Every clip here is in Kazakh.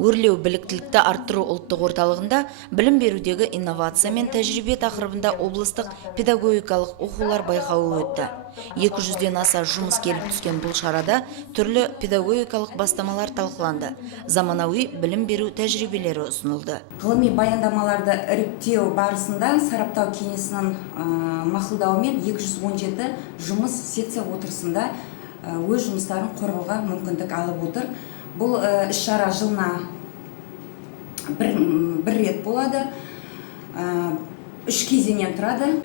Өрлеу біліктілікті арттыру ұлттық орталығында білім берудегі инновация мен тәжірибе тақырыбында облыстық педагогикалық оқулар байқауы өтті. 200-ден аса жұмыс келіп түскен бұл шарада түрлі педагогикалық бастамалар талқыланды. Заманауи білім беру тәжірибелері ұсынылды. Ғылыми баяндамаларды іріктеу барысында сараптау кеңесінің мақұлдауымен 217 жұмыс секция отырысында өз жұмыстарын қорғауға мүмкіндік алып отыр. Бұл іс-шара жылына бір рет болады, 3 кезеңнен тұрады.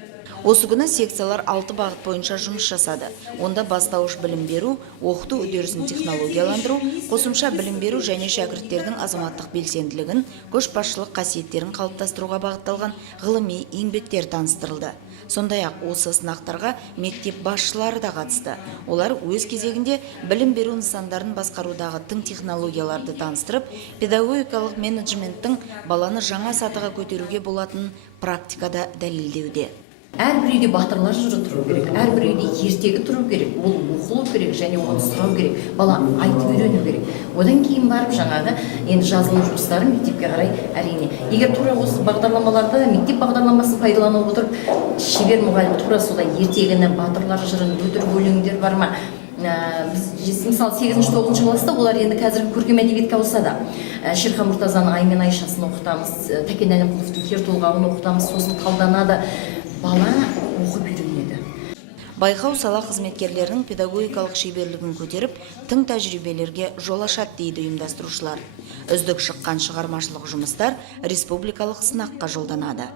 Осы күні секциялар 6 бағыт бойынша жұмыс жасады. Онда бастауыш білім беру, оқыту үдерісін технологияландыру, қосымша білім беру және шәкірттердің азаматтық белсенділігін, көшбасшылық қасиеттерін қалыптастыруға бағытталған ғылыми еңбектер таныстырылды. Сондай-ақ осы сынақтарға мектеп басшылары да қатысты. Олар өз кезегінде білім беру нысандарын басқарудағы тың технологияларды таныстырып, педагогикалық менеджменттің баланы жаңа сатыға көтеруге болатынын практикада дәлелдеуде. Әрбір үйде батырлар жыры тұру керек, әрбір үйде ертегі тұру керек, ол оқылу керек және оны сұрау керек, бала айтып үйрену керек. Одан кейін барып жаңағы енді жазылым жұмыстары мектепке қарай әрине. Егер тура осы бағдарламаларды мектеп бағдарламасын пайдалана отырып, шебер мұғалім тура солай ертегіні, батырлар жырын, өтірік өлеңдер бар ма? Біз мысалы 8-9 класста олар енді қазіргі көркем әдебиетке ауысады. Шерхан Мұртазаның Ай мен Айшасын оқытамыз, Тәкен Әлімқұловтың Кер толғауын оқытамыз, сосын қалданады. Бала оқып үйренеді. Байқау сала қызметкерлерінің педагогикалық шеберлігін көтеріп, тың тәжірибелерге жол ашады дейді ұйымдастырушылар. Үздік шыққан шығармашылық жұмыстар республикалық сынаққа жолданады.